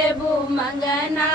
लेबू मंगना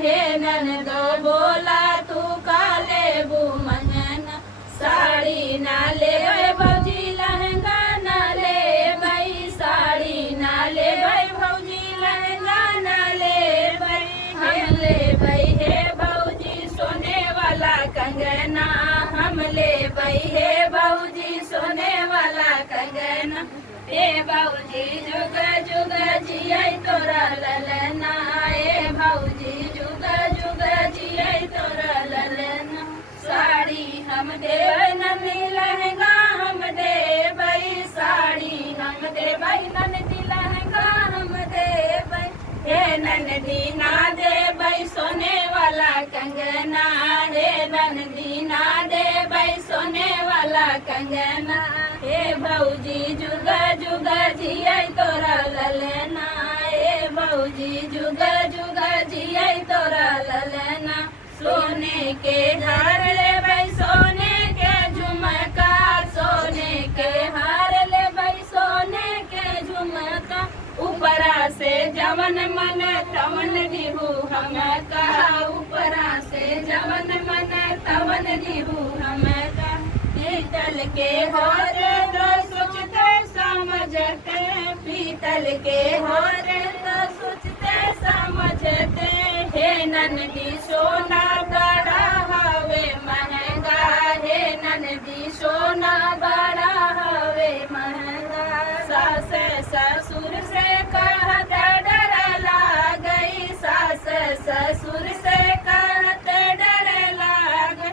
हे ननदो बोला तू का लेबू मंगना। साड़ी ना ले भौजी लहंगा ना ले भाई, साड़ी ना ले भाई भौजी लहंगा ना ले भाई। हम ले भाई हे भौजी सोने वाला कंगना, हम ले भाई हे भौजी सोने वाला कंगना। हे भौजी जुग जुग जियै तोरा ललना, हे भौजी जुग जुग जियै तोरा ललना। साड़ी हम देबै नन्ही लहंगा हम देबै, साड़ी हम देबै नन्ही लहंगा हम देबै। हे नन्ही ना देबै सोने वाला कंगना, हे नन्ही ना देबै सोने वाला कंगना। हे भौजी जुग जुग जियै तोरा ललना, हे भौजी जुग जुग जियै तोरा ललना। सोने के हार लेबै सोने के झुमका, सोने के हार लेबै सोने के झुमका। ऊपरा से जवन मन तवन दिहू हम कहा, ऊपरा से जवन मन तवन दिहू हम कहा। पीतल के हार तो सोचते समझते, पीतल के हार तो सोचते समझते। हे ननदी सोना बड़ा हवे महंगा, हे ननदी सोना बड़ा हवे महंगा। सास ससुर से कहत डर लागई, सास ससुर से कहत डर लाग।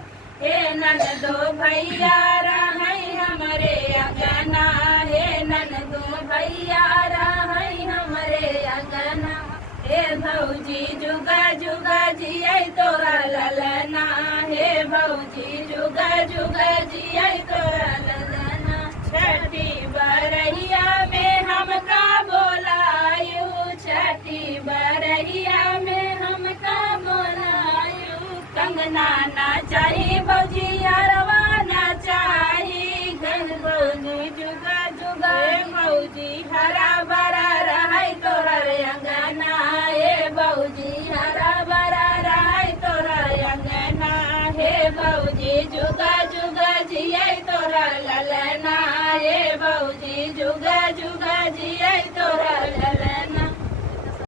हे ननदो भैया रहई हमरे अंगना, हे ननदो भैया रहई हमरे अंगना। हे भौजी जुगा जुगा जियै तोरा ललना, हे भौजी जुगा जुगा जियै तोरा ललना। छठी बरहिया में हमका बोलायू, छठी बरहिया में हमका बोलायू। कंगना ना चाही भौजी अरवा ना चाही, भौजी जुगा जुगा भौजी हरा भरा रहै तोरा अंगना, हे भौजी हरा भरा रहै तोरा अंगना। हे भौजी जुगा जुगा जियै तोरा ललना, हे भौजी जुगा जुगा जियै तोरा ललना।